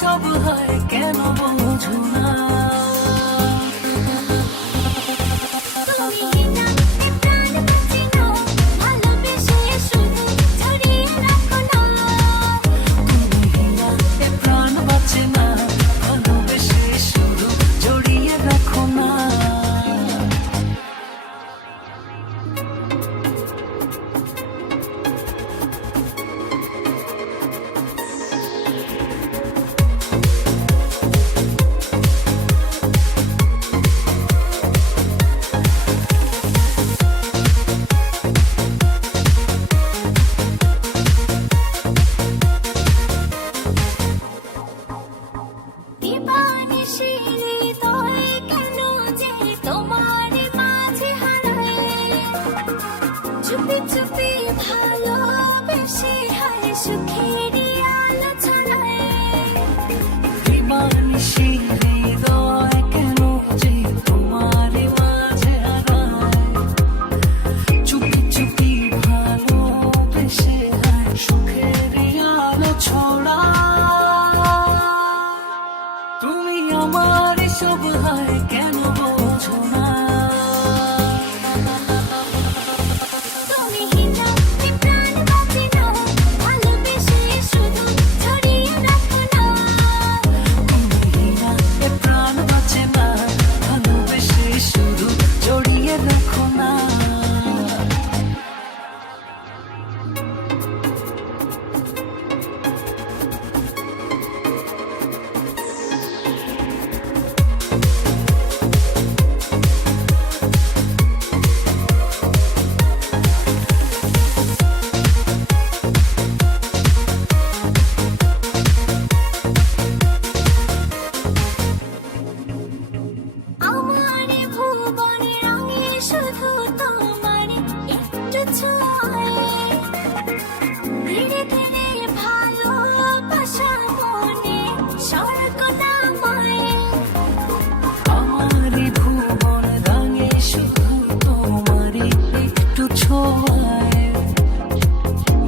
সব হয় কেন বোঝো না? প্রাণ বাঁচে না, ভালোবেসে শুধু জড়িয়ে রাখো না। চুপি চুপি ভালোবেসে হায় সুখেরই আলো ছড়ায়। দিবানিশি হৃদয় কেন যে তোমার মাঝে হারায়। চুপি চুপি ভালোবেসে হায় সুখেরই আলো ছড়ায়। তুমি আমার সব হয় কেন বোঝো না?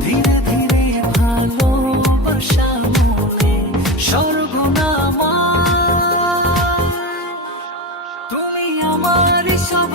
ধীরে ধীরে ভালোবাসা মনে স্বর্গ নামায়। তুমি আমার সব